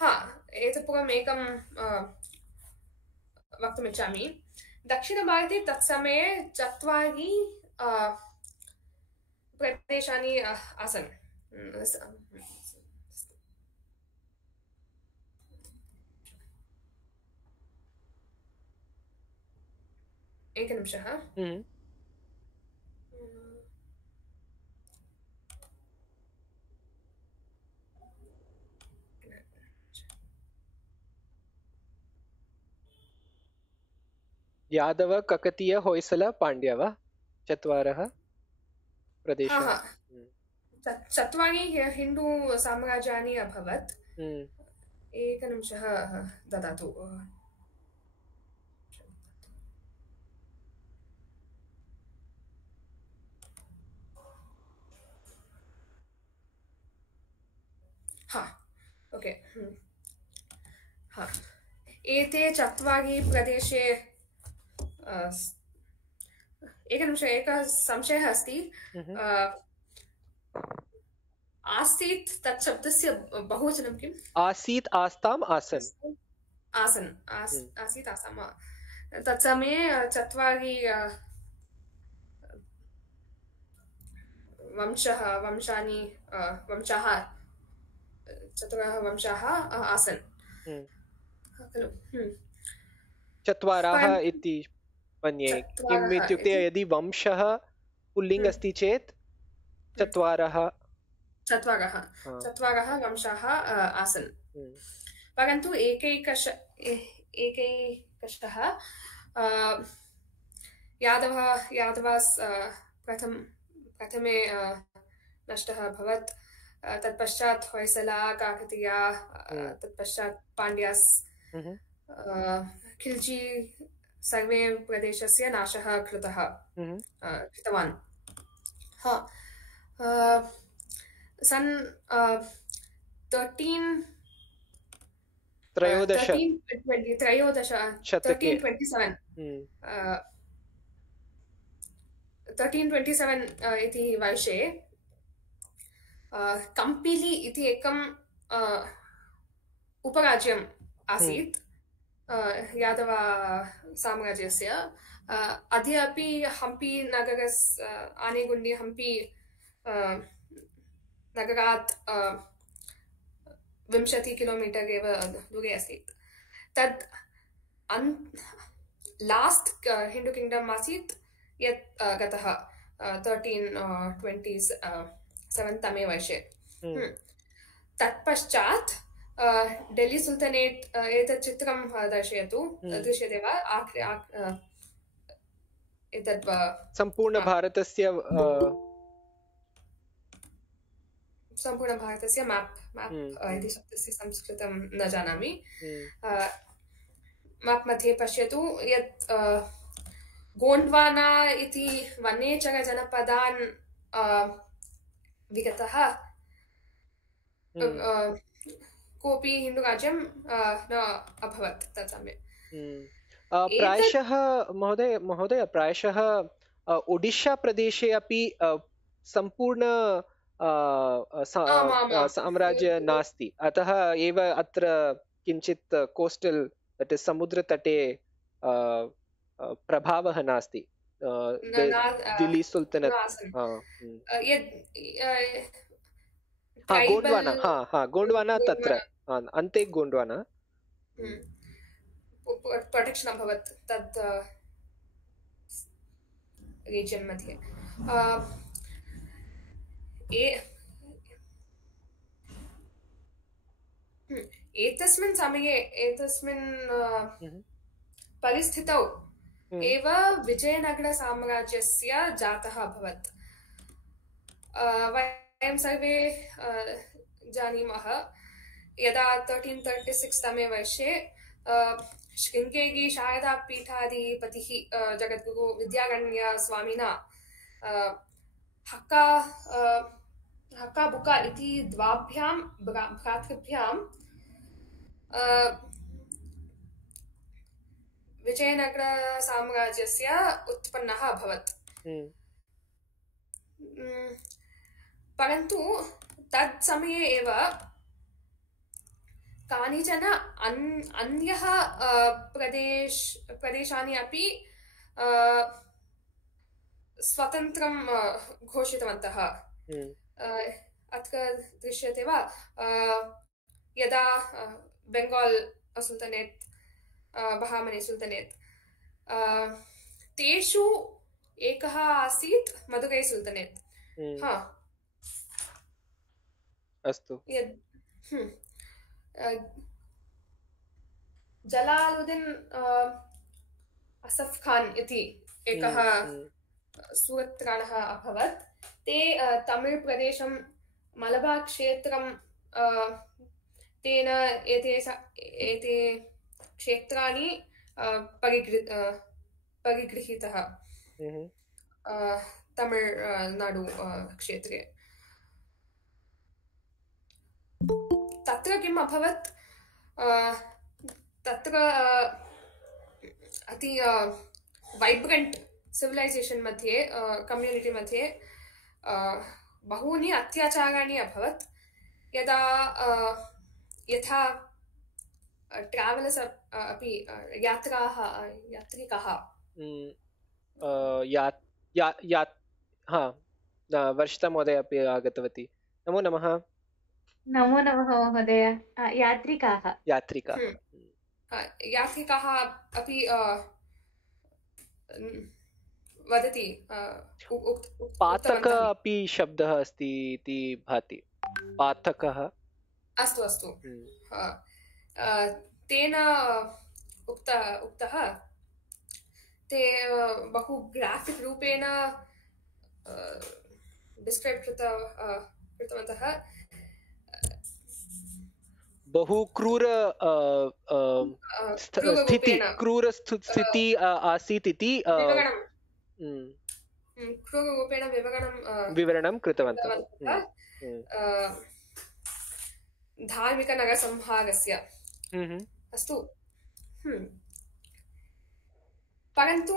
हा एतत् पूर्वम् एकं वक्तुमिच्छामि। दक्षिणभारते तत्समये 4 प्रदेशानि आसन्। एकनिमिषः। यादव ककतीय होय्सल पाण्ड्य वा 4 प्रदेशाः? 4 हिन्दू साम्राज्यानि अभवत्। एकनिमिषः ददातु। ओके। एते 4 प्रदेशे एकनिमिषः, एकः संशयः अस्ति। आसीत् तत् शब्दस्य बहुवचनं किम्? आसीत्, आस्ताम्, आसन्। आसन्, आसीत्, आसम्। तत्समये 4 वंशाः 4 वंशाः आसन् खलु? 4 इति मन्ये। किम् इत्युक्ते यदि वंशः पुल्लिङ्ग् अस्ति चेत् 4 वंशाः आसन्। परन्तु एकैकशः यादवास् प्रथमे नष्टः अभवत्। तत्पश्चात् होय्सला, काकतीया, तत्पश्चात् पाण्ड्यास्, खिल्जी सर्वे प्रदेशस्य नाशः कृतवान्। सन् 1327 इति वर्षे कम्पिली इति एकं उपराज्यम् आसीत् यादव साम्राज्यस्य। अद्य अपि हम्पी नगरस्य आनेगुण्डी हम्पी नगरात् 20 किलोमीटर् एव दूरे अस्ति। तद् लास्ट् हिन्दू किङ्ग्डम् आसीत् यत् गतः 1327 तमे वर्षे। तत्पश्चात् डेल्ली सुल्तनेट् एतत् चित्रं दर्शयतु, दृश्यते वा? एतद् सम्पूर्णभारतस्य मैप् इति शब्दस्य संस्कृतं न जानामि। मैप् मध्ये पश्यतु यत् गोण्ड्वाना इति वन्येचरजनपदान् विगतः कोऽपि हिन्दुराज्यं न अभवत् तत्समये। प्रायशः महोदय प्रायशः ओडिशा प्रदेशे अपि सम्पूर्ण साम्राज्य नास्ति, अतः एव अत्र किञ्चित् कोस्टल् दट् इस् समुद्रतटे प्रभावः नास्ति। दिल्ली सुल्तनत् गोण्ड्वाना तत्र अन्ते गोण्ड्वाना प्रोटेक्शन् अभवत् तत् रीजन् मध्ये। एतस्मिन् समये एतस्मिन् परिस्थितौ एव विजयनगरसाम्राज्यस्य जातः अभवत्। वयं सर्वे जानीमः यदा 1336 तमे वर्षे शृङ्गेरी शारदापीठाधिपतिः जगद्गुरु विद्यारण्य स्वामिना हक्का बुक्का इति द्वाभ्यां भ्रातृभ्यां विजयनगरसाम्राज्यस्य उत्पन्नः अभवत्। परन्तु तत्समये एव कानिचन अन्यः प्रदेशानि अपि स्वतन्त्रं घोषितवन्तः। अत्र दृश्यते वा यदा बेङ्गाल् सुल्तनेट् बहामनी सुल्तनेट् तेषु एकः आसीत् मदुरै सुल्तनेट्। अस्तु। जलालुद्दीन् असफ् खान् इति एकः सुहृद्राणः अभवत्। ते तमिळ् प्रदेशं मलबार् क्षेत्रं तेन एते क्षेत्राणि परिगृहीतः तमिळ्नाडु क्षेत्रे। तत्र किम् अभवत्, तत्र अति वैब्रेण्ट् सिविलैजेशन् मध्ये कम्युनिटी मध्ये बहूनि अत्याचाराणि अभवत्। यदा यथा ट्रावेलर्स् अपि यात्रिकाः वर्षिता महोदय अपि आगतवती। नमो नमः। नमो नमः महोदय। यात्रिकाः अपि वदति। पातक अपि शब्दः अस्ति इति भाति। पातकः। अस्तु अस्तु। तेन उक्तः ते बहु ग्राफिक् रूपेण डिस्क्रैब् कृतवन्तः। बहु क्रूर स्थिति आसीत् इति क्रूररूपेण विवरणं कृतवन्तः धार्मिकनरसंहारस्य। अस्तु। परन्तु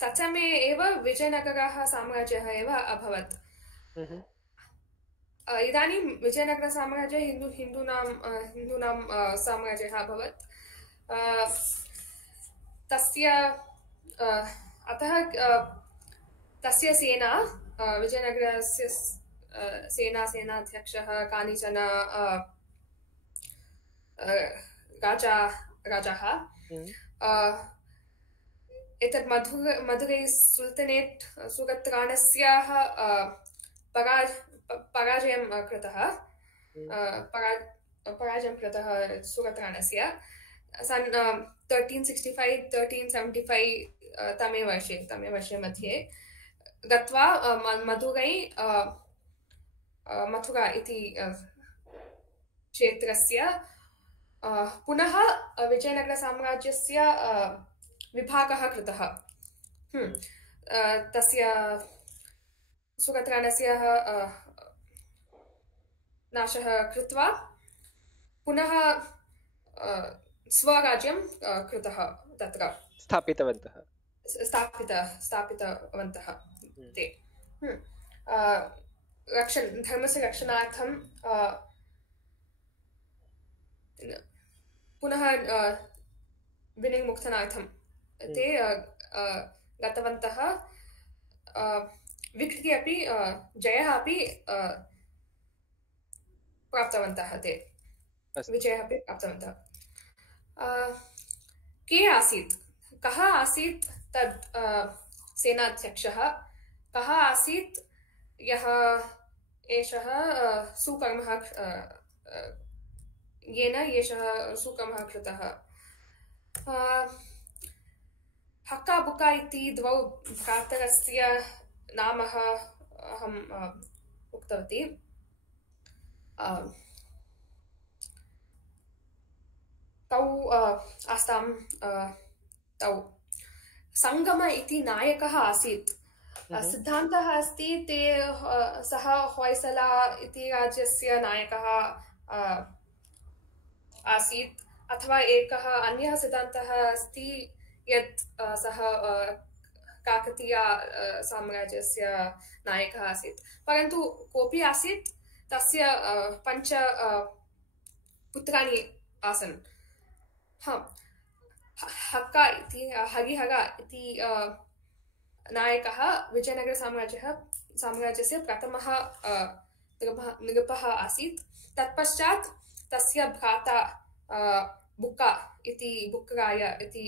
तत्समये एव विजयनगरः साम्राज्यः एव अभवत्। इदानीं विजयनगरसाम्राज्ये हिन्दूनां साम्राज्यः अभवत्। अतः तस्य सेना विजयनगरस्य सेनाध्यक्षः कानिचन राजाः एतत् मधुरै सुल्तनेट् सुगत्राणस्य पराजयं कृतः सुगत्राणस्य सन् 1365-1375 तमे वर्षे मध्ये गत्वा मधुरै मथुरा इति क्षेत्रस्य पुनः विजयनगरसाम्राज्यस्य विभागः कृतः। तस्य सुगत्राणस्य नाशः कृत्वा पुनः स्वराज्यं कृतः तत्र स्थापितवन्तः ते। धर्मस्य रक्षणार्थं पुनः विनिर्मुक्तनार्थं ते गतवन्तः। विक्टरि अपि जयः अपि प्राप्तवन्तः ते। विजयः अपि प्राप्तवन्तः। कः आसीत् तद् सेनाध्यक्षः? कः आसीत् यः एषः सुकर्मः येन एषः सुकर्मः कृतः? हक्का बुक्का इति द्वौ भ्रातरस्य नामः अहम् उक्तवती। तौ आस्तां तौ सङ्गम इति नायकः आसीत्। सिद्धान्तः अस्ति सः होय्सला इति राज्यस्य नायकः आसीत्, अथवा एकः अन्यः सिद्धान्तः अस्ति यत् सः काकतीय साम्राज्यस्य नायकः आसीत्। परन्तु कोऽपि आसीत्, तस्य पञ्च पुत्राणि आसन्। हक्का इति हरिहर इति नायकः विजयनगरसाम्राज्यस्य प्रथमः नृपः आसीत्। तत्पश्चात् तस्य भ्राता बुक्का इति बुक्कराय इति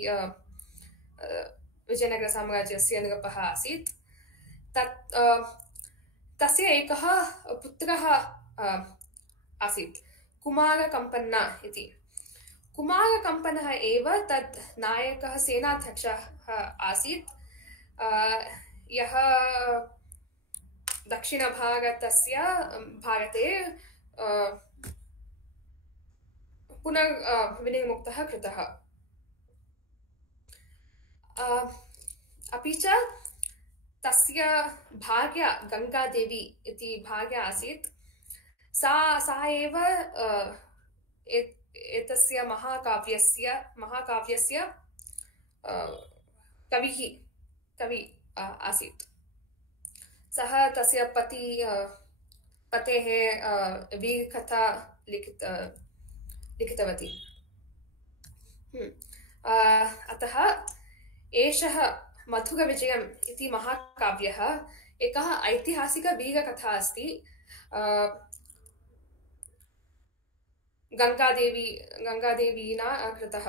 विजयनगरसाम्राज्यस्य नृपः आसीत्। तस्य एकः पुत्रः आसीत् कुमारकम्पन्न इति। कुमारकम्पनः एव तद् नायकः सेनाध्यक्षः आसीत् यः भारते पुनर्विनिर्मुक्तः कृतः। अपि च तस्य भार्या गङ्गादेवी इति भार्या आसीत्। सा एव एतस्य महाकाव्यस्य कवि आसीत्। सः तस्य पतेः वीरकथा लिखितवती। अतः एषः मधुरविजयम् इति महाकाव्यः एकः ऐतिहासिकवीरकथा अस्ति। गङ्गादेवीना कृतः।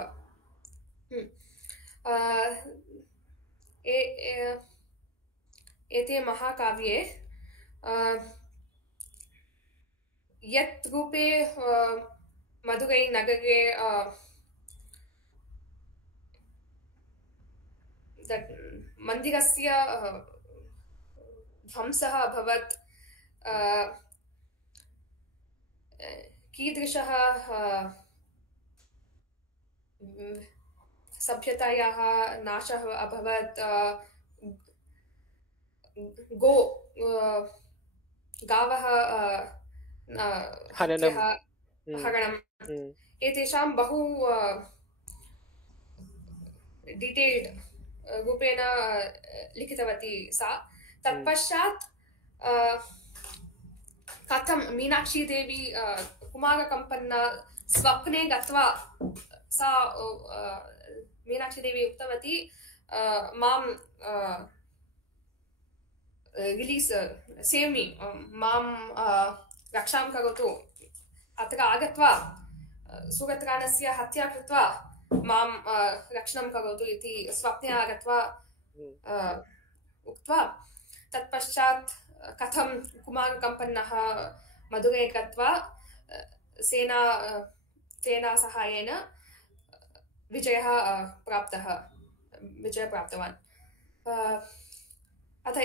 एते महाकाव्ये यत् रूपे मधुरै नगरे मन्दिरस्य ध्वंसः अभवत्, कीदृशः सभ्यतायाः नाशः अभवत्, गावः हरणम् एतेषां बहु डिटेल्ड् रूपेण लिखितवती सा। तत्पश्चात् कथं मीनाक्षी देवी कुमारकम्पन्न स्वप्ने गत्वा सा मीनाक्षी देवी उक्तवती मां रिलीस् सेव् मी, मां रक्षां करोतु, अत्र आगत्वा सुगतराणस्य हत्या कृत्वा मां रक्षणं करोतु इति स्वप्ने आगत्वा उक्त्वा तत्पश्चात् कथं कुमारकम्पन्नः मधुरै गत्वा सेना सहायेन विजयः प्राप्तवान्। अतः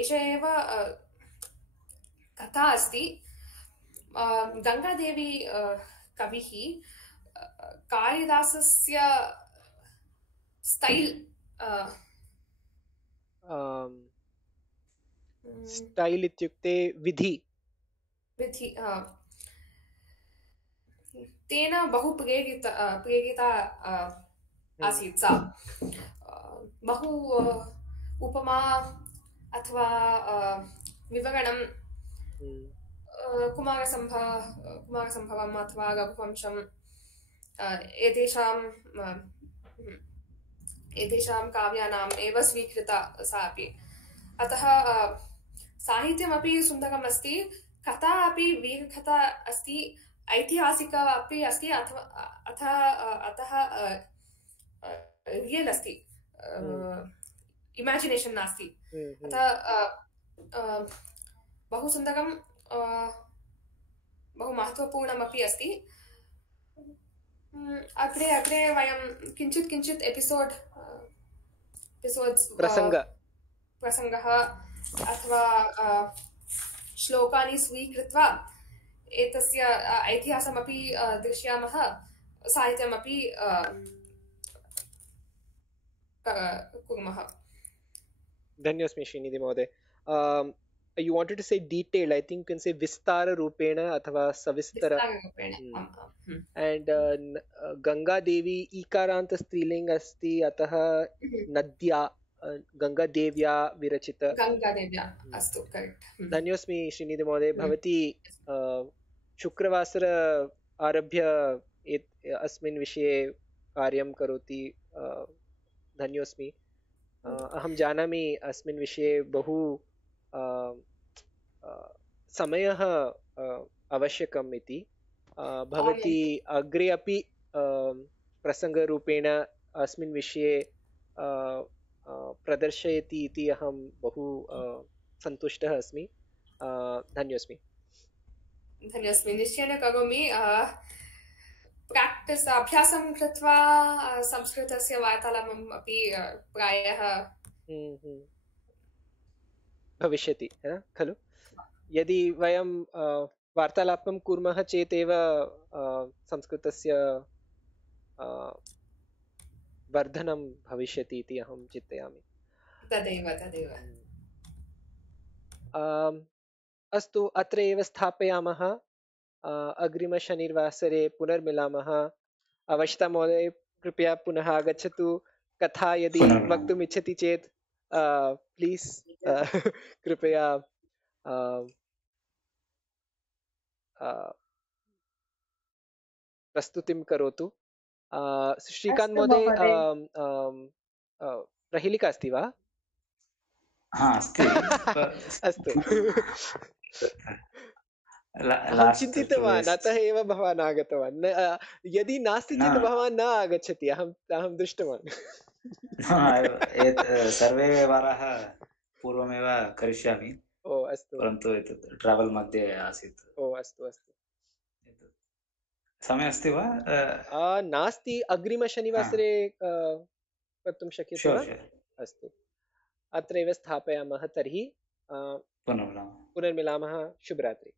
एषा एव कथा अस्ति। गङ्गादेवी कविः कालिदासस्य स्टैल् स्टैल् इत्युक्ते विधि तेन बहु प्रेरिता आसीत् सा। बहु उपमा अथवा विवरणं कुमारसम्भवम् अथवा रघुवंशम् एतेषां काव्यानाम् एव स्वीकृता सा अपि। अतः साहित्यमपि सुन्दरम् अस्ति, कथा अपि वीरकथा अस्ति, ऐतिहासिका अपि अस्ति, अतः रियल् अस्ति, इमेजिनेशन् नास्ति। अतः बहु सुन्दरं, बहु महत्त्वपूर्णमपि अस्ति। अग्रे वयं किञ्चित् एपिसोड्स् प्रसङ्गः अथवा श्लोकानि स्वीकृत्वा एतस्य ऐतिहासमपि दृश्यामः, साहित्यमपि कुर्मः। धन्योस्मि श्रीनिधि महोदय। You wanted to say detailed, I think you can say vistara rupena athava savistara. And Ganga Devi ikaranta striling asti, atah nadya गङ्गादेव्या विरचित गङ्गादेव्या अस्तु करेक्ट् धन्योऽस्मि श्रीनिधि महोदय भवती शुक्रवासर आरभ्य अस्मिन् विषये कार्यं करोति धन्योऽस्मि अहं जानामि अस्मिन् विषये बहु समयः आवश्यकम् इति भवती अग्रे अपि प्रसङ्गरूपेण अस्मिन् विषये प्रदर्शयति इति अहं बहु सन्तुष्टः अस्मि धन्योऽस्मि निश्चयेन करोमि प्राक्टिस् अभ्यासं कृत्वा संस्कृतस्य वार्तालापम् अपि प्रायः भविष्यति खलु यदि वयं वार्तालापं कुर्मः चेत् एव संस्कृतस्य वर्धनं भविष्यति इति अहं चिन्तयामि तदेव अस्तु अत्र एव स्थापयामः अग्रिमशनिवासरे पुनर्मिलामः अवश्यता महोदय कृपया पुनः आगच्छतु कथा यदि वक्तुम् इच्छति चेत् प्लीस् कृपया प्रस्तुतिं करोतु श्रीकान्त महोदय प्रहेलिका अस्ति वा अस्ति अस्तु अहं चिन्तितवान् अतः एव भवान् आगतवान् यदि नास्ति चेत् भवान् न आगच्छति अहं दृष्टवान् सर्वे वाराः पूर्वमेव करिष्यामि ओ अस्तु परन्तु एतत् ट्रावेल् मध्ये आसीत् ओ अस्तु समयः अस्ति वा नास्ति अग्रिमशनिवासरे कर्तुं शक्यते वा अस्तु अत्रैव स्थापयामः तर्हि पुनर्मिलामः शुभरात्रि